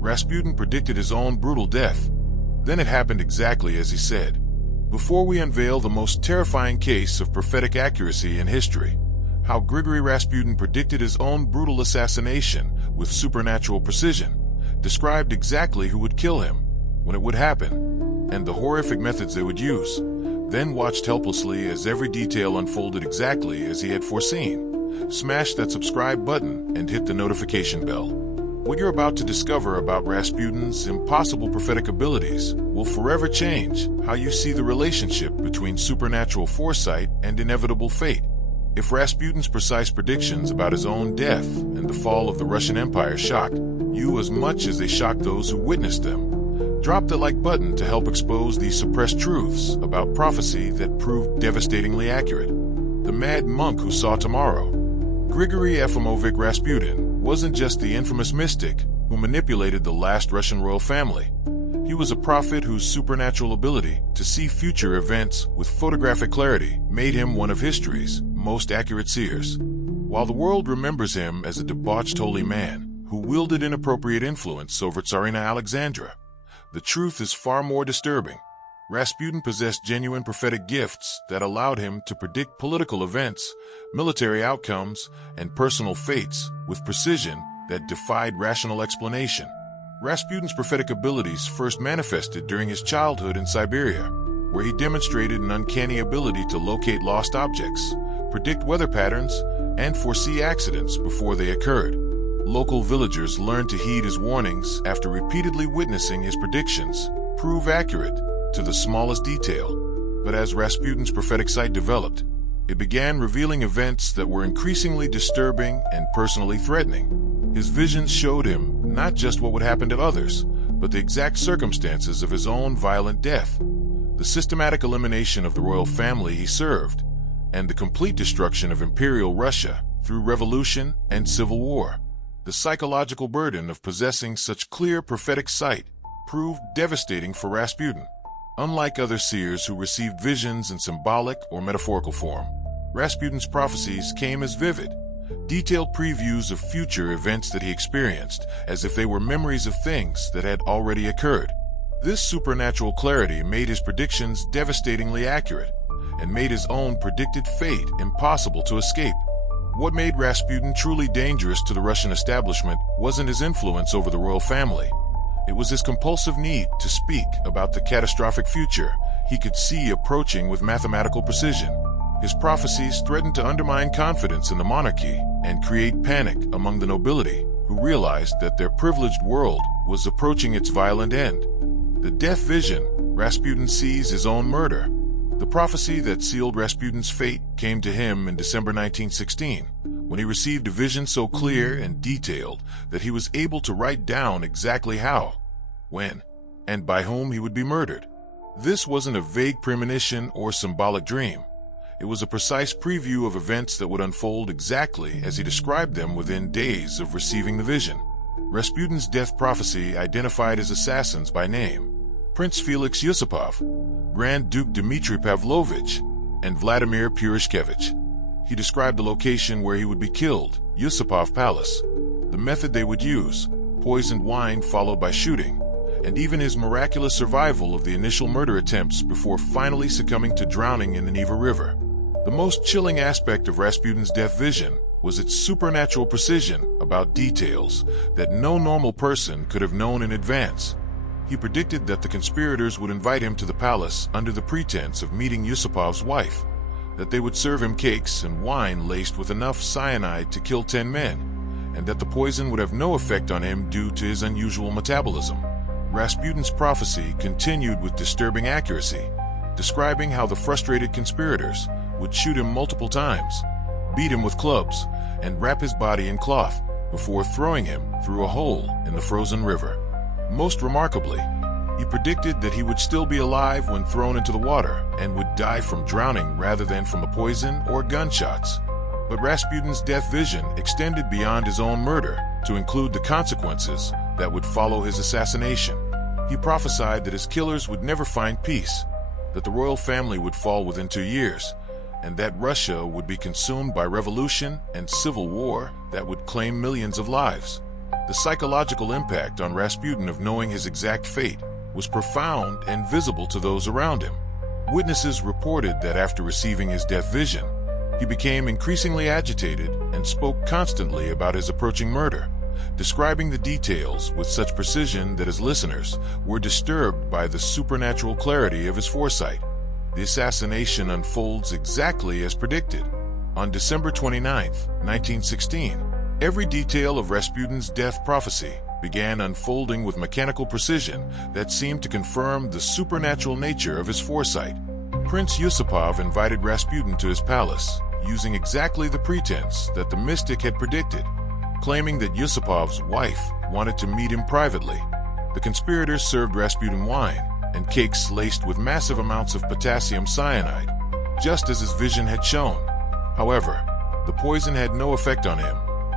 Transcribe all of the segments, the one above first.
Rasputin predicted his own brutal death. Then it happened exactly as he said. Before we unveil the most terrifying case of prophetic accuracy in history, how Grigory Rasputin predicted his own brutal assassination with supernatural precision, described exactly who would kill him, when it would happen, and the horrific methods they would use, then watched helplessly as every detail unfolded exactly as he had foreseen. Smash that subscribe button and hit the notification bell. What you're about to discover about Rasputin's impossible prophetic abilities will forever change how you see the relationship between supernatural foresight and inevitable fate. If Rasputin's precise predictions about his own death and the fall of the Russian Empire shocked you as much as they shocked those who witnessed them, drop the like button to help expose these suppressed truths about prophecy that proved devastatingly accurate. The mad monk who saw tomorrow. Grigory Efimovich Rasputin wasn't just the infamous mystic who manipulated the last Russian royal family. He was a prophet whose supernatural ability to see future events with photographic clarity made him one of history's most accurate seers. While the world remembers him as a debauched holy man who wielded inappropriate influence over Tsarina Alexandra, the truth is far more disturbing. Rasputin possessed genuine prophetic gifts that allowed him to predict political events, military outcomes, and personal fates with precision that defied rational explanation. Rasputin's prophetic abilities first manifested during his childhood in Siberia, where he demonstrated an uncanny ability to locate lost objects, predict weather patterns, and foresee accidents before they occurred. Local villagers learned to heed his warnings after repeatedly witnessing his predictions prove accurate to the smallest detail. But as Rasputin's prophetic sight developed, it began revealing events that were increasingly disturbing and personally threatening. His visions showed him not just what would happen to others, but the exact circumstances of his own violent death, the systematic elimination of the royal family he served, and the complete destruction of Imperial Russia through revolution and civil war. The psychological burden of possessing such clear prophetic sight proved devastating for Rasputin. Unlike other seers who received visions in symbolic or metaphorical form, Rasputin's prophecies came as vivid, detailed previews of future events that he experienced, as if they were memories of things that had already occurred. This supernatural clarity made his predictions devastatingly accurate, and made his own predicted fate impossible to escape. What made Rasputin truly dangerous to the Russian establishment wasn't his influence over the royal family. It was his compulsive need to speak about the catastrophic future he could see approaching with mathematical precision. His prophecies threatened to undermine confidence in the monarchy and create panic among the nobility, who realized that their privileged world was approaching its violent end. The death vision, Rasputin sees his own murder. The prophecy that sealed Rasputin's fate came to him in December 1916, when he received a vision so clear and detailed that he was able to write down exactly how, when, and by whom he would be murdered. This wasn't a vague premonition or symbolic dream. It was a precise preview of events that would unfold exactly as he described them within days of receiving the vision. Rasputin's death prophecy identified his assassins by name: Prince Felix Yusupov, Grand Duke Dmitri Pavlovich, and Vladimir Purishkevich. He described the location where he would be killed, Yusupov Palace, the method they would use, poisoned wine followed by shooting, and even his miraculous survival of the initial murder attempts before finally succumbing to drowning in the Neva River. The most chilling aspect of Rasputin's death vision was its supernatural precision about details that no normal person could have known in advance. He predicted that the conspirators would invite him to the palace under the pretense of meeting Yusupov's wife, that they would serve him cakes and wine laced with enough cyanide to kill 10 men, and that the poison would have no effect on him due to his unusual metabolism. Rasputin's prophecy continued with disturbing accuracy, describing how the frustrated conspirators would shoot him multiple times, beat him with clubs, and wrap his body in cloth before throwing him through a hole in the frozen river. Most remarkably, he predicted that he would still be alive when thrown into the water and would die from drowning rather than from the poison or gunshots. But Rasputin's death vision extended beyond his own murder to include the consequences that would follow his assassination. He prophesied that his killers would never find peace, that the royal family would fall within 2 years, and that Russia would be consumed by revolution and civil war that would claim millions of lives. The psychological impact on Rasputin of knowing his exact fate was profound and visible to those around him. Witnesses reported that after receiving his death vision, he became increasingly agitated and spoke constantly about his approaching murder, describing the details with such precision that his listeners were disturbed by the supernatural clarity of his foresight. The assassination unfolds exactly as predicted. On December 29, 1916, every detail of Rasputin's death prophecy began unfolding with mechanical precision that seemed to confirm the supernatural nature of his foresight. Prince Yusupov invited Rasputin to his palace, using exactly the pretense that the mystic had predicted, claiming that Yusupov's wife wanted to meet him privately. The conspirators served Rasputin wine and cakes laced with massive amounts of potassium cyanide, just as his vision had shown. However, the poison had no effect on him,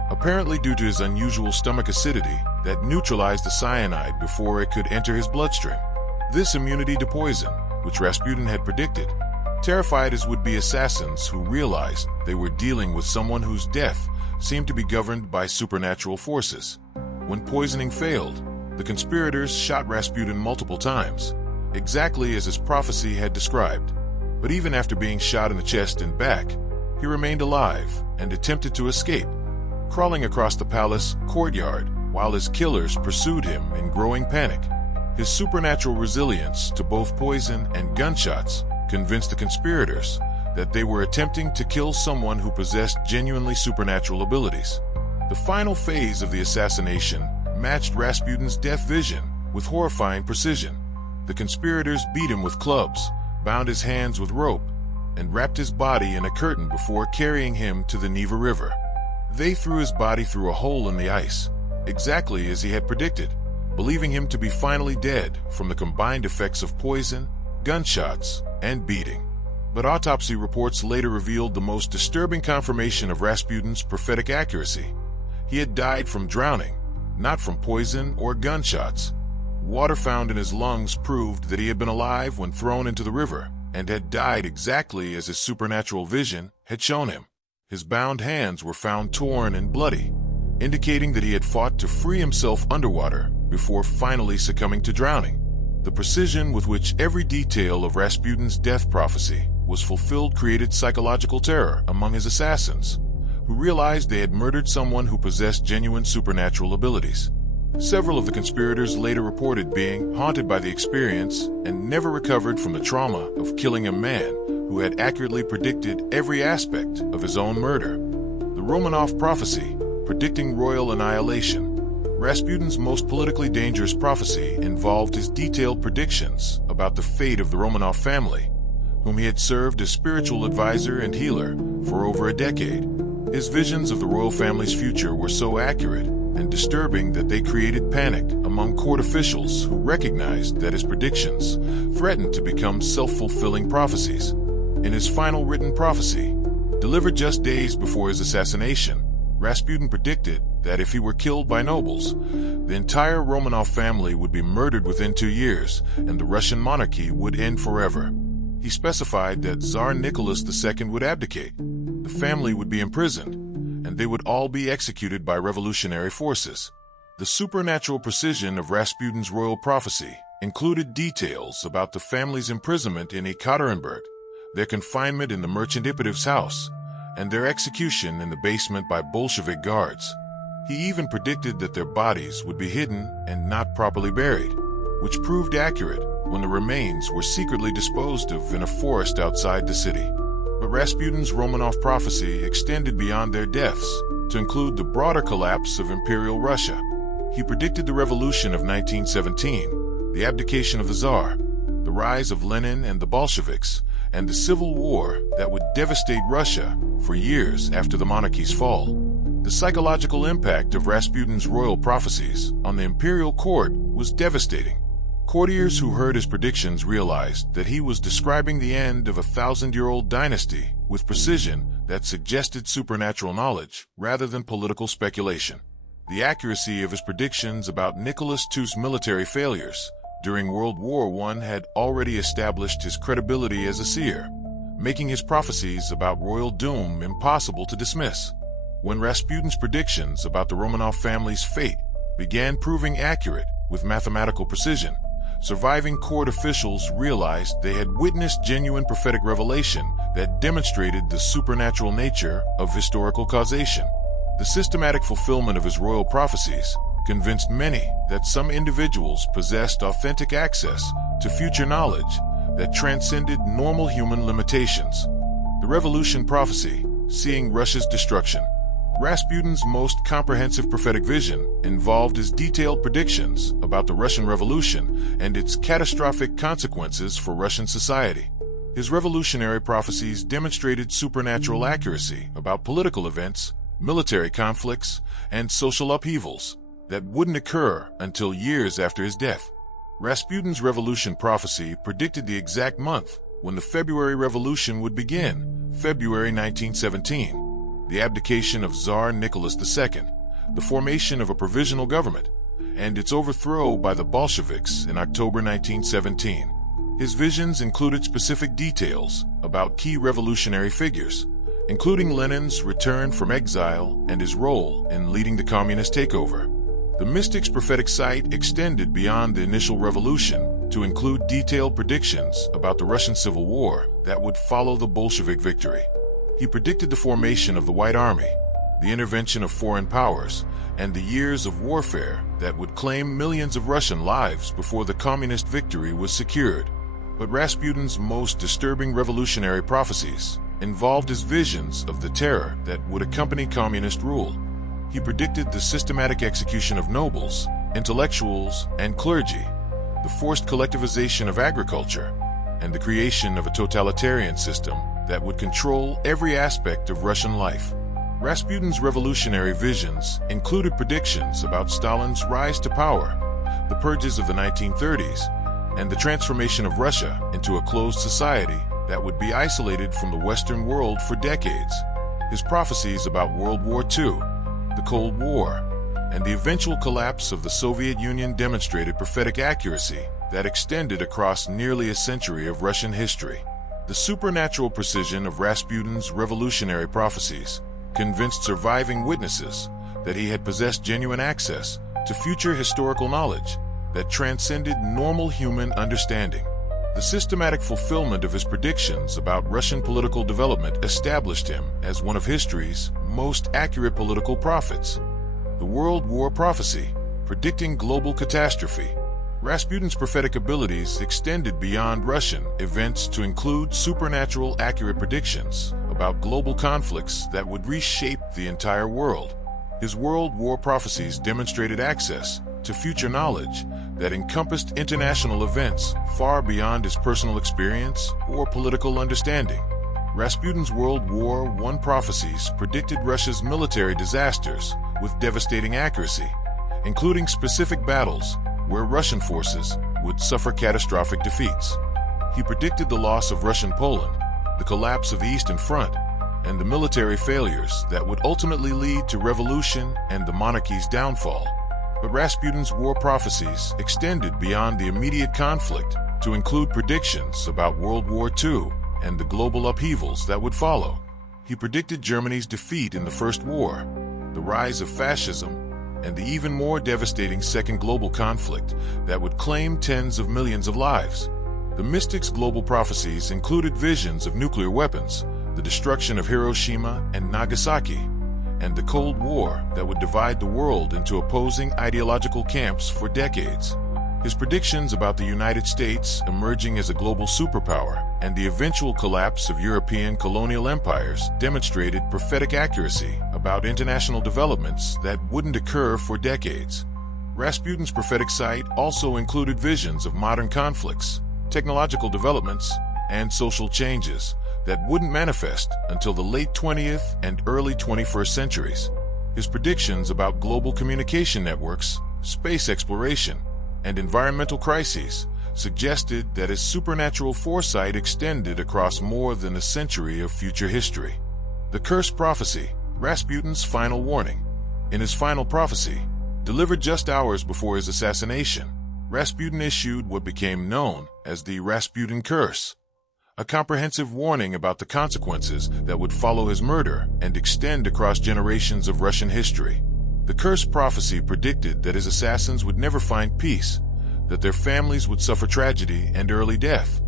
apparently due to his unusual stomach acidity that neutralized the cyanide before it could enter his bloodstream. This immunity to poison, which Rasputin had predicted, terrified his would-be assassins who realized they were dealing with someone whose death seemed to be governed by supernatural forces. When poisoning failed, the conspirators shot Rasputin multiple times, exactly as his prophecy had described. But even after being shot in the chest and back, he remained alive and attempted to escape, crawling across the palace courtyard while his killers pursued him in growing panic. His supernatural resilience to both poison and gunshots convinced the conspirators that they were attempting to kill someone who possessed genuinely supernatural abilities. The final phase of the assassination matched Rasputin's death vision with horrifying precision. The conspirators beat him with clubs, bound his hands with rope, and wrapped his body in a curtain before carrying him to the Neva River. They threw his body through a hole in the ice, exactly as he had predicted, believing him to be finally dead from the combined effects of poison, gunshots, and beating. But autopsy reports later revealed the most disturbing confirmation of Rasputin's prophetic accuracy. He had died from drowning, not from poison or gunshots. Water found in his lungs proved that he had been alive when thrown into the river, and had died exactly as his supernatural vision had shown him. His bound hands were found torn and bloody, indicating that he had fought to free himself underwater before finally succumbing to drowning. The precision with which every detail of Rasputin's death prophecy was fulfilled created psychological terror among his assassins, who realized they had murdered someone who possessed genuine supernatural abilities. Several of the conspirators later reported being haunted by the experience and never recovered from the trauma of killing a man who had accurately predicted every aspect of his own murder. The Romanov prophecy, predicting royal annihilation. Rasputin's most politically dangerous prophecy involved his detailed predictions about the fate of the Romanov family, whom he had served as spiritual advisor and healer for over a decade. His visions of the royal family's future were so accurate and disturbing that they created panic among court officials who recognized that his predictions threatened to become self-fulfilling prophecies. In his final written prophecy, delivered just days before his assassination, Rasputin predicted that if he were killed by nobles, the entire Romanov family would be murdered within 2 years and the Russian monarchy would end forever. He specified that Tsar Nicholas II would abdicate, the family would be imprisoned, and they would all be executed by revolutionary forces. The supernatural precision of Rasputin's royal prophecy included details about the family's imprisonment in Ekaterinburg, their confinement in the merchant Ipotov's house, and their execution in the basement by Bolshevik guards. He even predicted that their bodies would be hidden and not properly buried, which proved accurate when the remains were secretly disposed of in a forest outside the city. But Rasputin's Romanov prophecy extended beyond their deaths to include the broader collapse of Imperial Russia. He predicted the revolution of 1917, the abdication of the Tsar, the rise of Lenin and the Bolsheviks, and the civil war that would devastate Russia for years after the monarchy's fall. The psychological impact of Rasputin's royal prophecies on the imperial court was devastating. Courtiers who heard his predictions realized that he was describing the end of a 1,000-year-old dynasty with precision that suggested supernatural knowledge rather than political speculation. The accuracy of his predictions about Nicholas II's military failures during World War I had already established his credibility as a seer, making his prophecies about royal doom impossible to dismiss. When Rasputin's predictions about the Romanov family's fate began proving accurate with mathematical precision, surviving court officials realized they had witnessed genuine prophetic revelation that demonstrated the supernatural nature of historical causation. The systematic fulfillment of his royal prophecies convinced many that some individuals possessed authentic access to future knowledge that transcended normal human limitations. The Revolution Prophecy, seeing Russia's destruction. Rasputin's most comprehensive prophetic vision involved his detailed predictions about the Russian Revolution and its catastrophic consequences for Russian society. His revolutionary prophecies demonstrated supernatural accuracy about political events, military conflicts, and social upheavals that wouldn't occur until years after his death. Rasputin's revolution prophecy predicted the exact month when the February Revolution would begin, February 1917, the abdication of Tsar Nicholas II, the formation of a provisional government, and its overthrow by the Bolsheviks in October 1917. His visions included specific details about key revolutionary figures, including Lenin's return from exile and his role in leading the communist takeover. The mystic's prophetic sight extended beyond the initial revolution to include detailed predictions about the Russian Civil War that would follow the Bolshevik victory. He predicted the formation of the White Army, the intervention of foreign powers, and the years of warfare that would claim millions of Russian lives before the communist victory was secured. But Rasputin's most disturbing revolutionary prophecies involved his visions of the terror that would accompany communist rule. He predicted the systematic execution of nobles, intellectuals, and clergy, the forced collectivization of agriculture, and the creation of a totalitarian system that would control every aspect of Russian life. Rasputin's revolutionary visions included predictions about Stalin's rise to power, the purges of the 1930s, and the transformation of Russia into a closed society that would be isolated from the Western world for decades. His prophecies about World War II, the Cold War, and the eventual collapse of the Soviet Union demonstrated prophetic accuracy that extended across nearly a century of Russian history. The supernatural precision of Rasputin's revolutionary prophecies convinced surviving witnesses that he had possessed genuine access to future historical knowledge that transcended normal human understanding. The systematic fulfillment of his predictions about Russian political development established him as one of history's most accurate political prophets. The World War Prophecy, predicting global catastrophe. Rasputin's prophetic abilities extended beyond Russian events to include supernatural accurate predictions about global conflicts that would reshape the entire world. His World War prophecies demonstrated access to future knowledge that encompassed international events far beyond his personal experience or political understanding. Rasputin's World War I prophecies predicted Russia's military disasters with devastating accuracy, including specific battles where Russian forces would suffer catastrophic defeats. He predicted the loss of Russian Poland, the collapse of the Eastern Front, and the military failures that would ultimately lead to revolution and the monarchy's downfall. But Rasputin's war prophecies extended beyond the immediate conflict to include predictions about World War II and the global upheavals that would follow. He predicted Germany's defeat in the First War, the rise of fascism, and the even more devastating Second Global Conflict that would claim tens of millions of lives. The mystic's global prophecies included visions of nuclear weapons, the destruction of Hiroshima and Nagasaki, and the Cold War that would divide the world into opposing ideological camps for decades. His predictions about the United States emerging as a global superpower and the eventual collapse of European colonial empires demonstrated prophetic accuracy about international developments that wouldn't occur for decades. Rasputin's prophetic sight also included visions of modern conflicts, technological developments, and social changes that wouldn't manifest until the late 20th and early 21st centuries. His predictions about global communication networks, space exploration, and environmental crises suggested that his supernatural foresight extended across more than a century of future history. The Cursed Prophecy, Rasputin's final warning. In his final prophecy, delivered just hours before his assassination, Rasputin issued what became known as the Rasputin Curse, a comprehensive warning about the consequences that would follow his murder and extend across generations of Russian history. The cursed prophecy predicted that his assassins would never find peace, that their families would suffer tragedy and early death,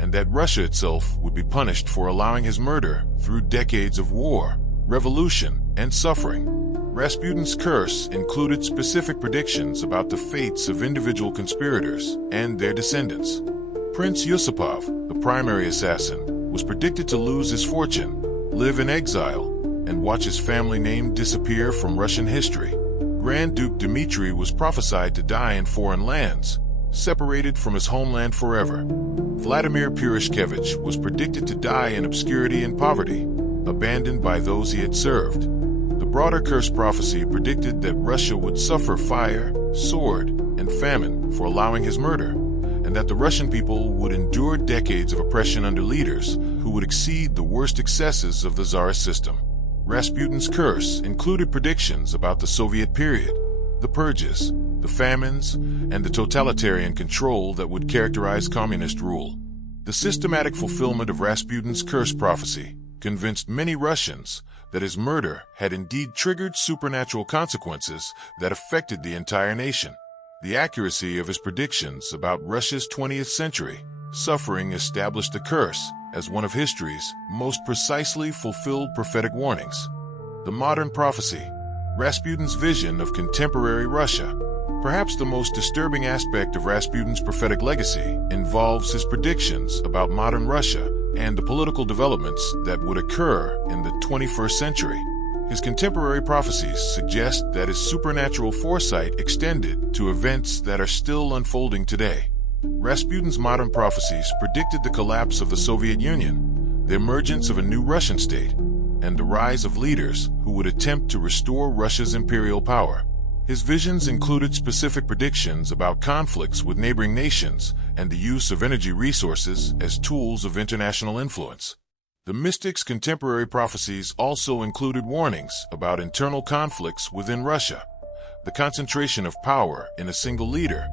and that Russia itself would be punished for allowing his murder through decades of war, revolution, and suffering. Rasputin's curse included specific predictions about the fates of individual conspirators and their descendants. Prince Yusupov, the primary assassin, was predicted to lose his fortune, live in exile, and watch his family name disappear from Russian history. Grand Duke Dmitri was prophesied to die in foreign lands, separated from his homeland forever. Vladimir Purishkevich was predicted to die in obscurity and poverty, abandoned by those he had served. The broader curse prophecy predicted that Russia would suffer fire, sword, and famine for allowing his murder, and that the Russian people would endure decades of oppression under leaders who would exceed the worst excesses of the Tsarist system. Rasputin's curse included predictions about the Soviet period, the purges, the famines, and the totalitarian control that would characterize communist rule. The systematic fulfillment of Rasputin's curse prophecy convinced many Russians that his murder had indeed triggered supernatural consequences that affected the entire nation. The accuracy of his predictions about Russia's 20th century suffering established the curse as one of history's most precisely fulfilled prophetic warnings. The modern prophecy, Rasputin's vision of contemporary Russia. Perhaps the most disturbing aspect of Rasputin's prophetic legacy involves his predictions about modern Russia and the political developments that would occur in the 21st century. His contemporary prophecies suggest that his supernatural foresight extended to events that are still unfolding today. Rasputin's modern prophecies predicted the collapse of the Soviet Union, the emergence of a new Russian state, and the rise of leaders who would attempt to restore Russia's imperial power. His visions included specific predictions about conflicts with neighboring nations and the use of energy resources as tools of international influence. The mystic's contemporary prophecies also included warnings about internal conflicts within Russia, the concentration of power in a single leader,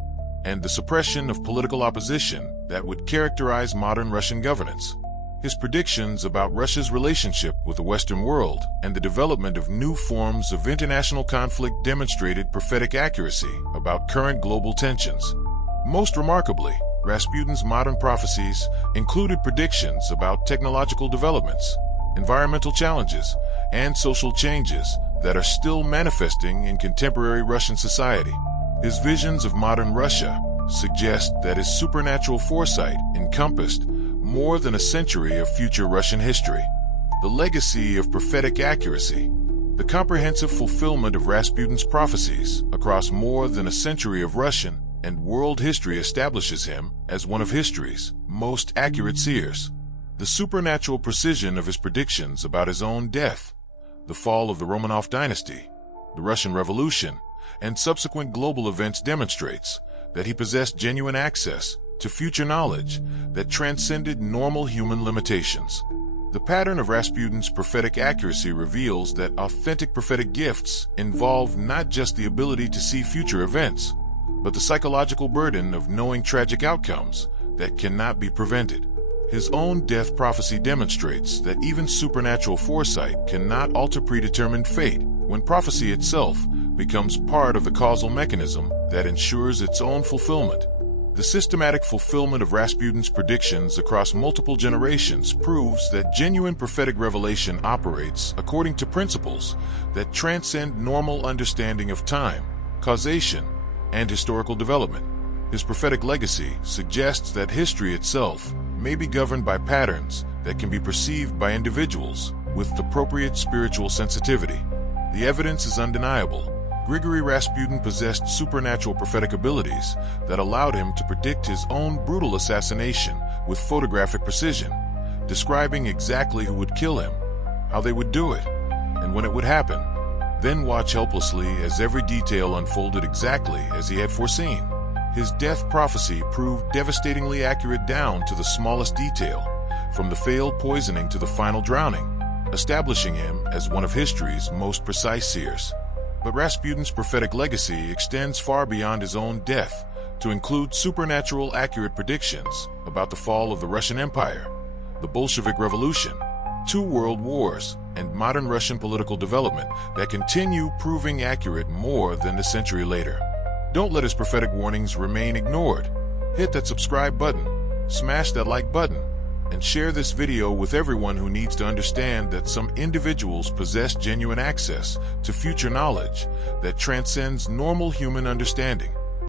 and the suppression of political opposition that would characterize modern Russian governance. His predictions about Russia's relationship with the Western world and the development of new forms of international conflict demonstrated prophetic accuracy about current global tensions. Most remarkably, Rasputin's modern prophecies included predictions about technological developments, environmental challenges, and social changes that are still manifesting in contemporary Russian society. His visions of modern Russia suggest that his supernatural foresight encompassed more than a century of future Russian history. The legacy of prophetic accuracy. The comprehensive fulfillment of Rasputin's prophecies across more than a century of Russian and world history establishes him as one of history's most accurate seers. The supernatural precision of his predictions about his own death, the fall of the Romanov dynasty, the Russian Revolution, and subsequent global events demonstrates that he possessed genuine access to future knowledge that transcended normal human limitations. The pattern of Rasputin's prophetic accuracy reveals that authentic prophetic gifts involve not just the ability to see future events, but the psychological burden of knowing tragic outcomes that cannot be prevented. His own death prophecy demonstrates that even supernatural foresight cannot alter predetermined fate when prophecy itself becomes part of the causal mechanism that ensures its own fulfillment. The systematic fulfillment of Rasputin's predictions across multiple generations proves that genuine prophetic revelation operates according to principles that transcend normal understanding of time, causation, and historical development. His prophetic legacy suggests that history itself may be governed by patterns that can be perceived by individuals with appropriate spiritual sensitivity. The evidence is undeniable. Grigory Rasputin possessed supernatural prophetic abilities that allowed him to predict his own brutal assassination with photographic precision, describing exactly who would kill him, how they would do it, and when it would happen. Then watch helplessly as every detail unfolded exactly as he had foreseen. His death prophecy proved devastatingly accurate down to the smallest detail, from the failed poisoning to the final drowning, establishing him as one of history's most precise seers. But Rasputin's prophetic legacy extends far beyond his own death to include supernatural accurate predictions about the fall of the Russian Empire, the Bolshevik Revolution, 2 world wars, and modern Russian political development that continue proving accurate more than a century later. Don't let his prophetic warnings remain ignored. Hit that subscribe button, smash that like button, and share this video with everyone who needs to understand that some individuals possess genuine access to future knowledge that transcends normal human understanding.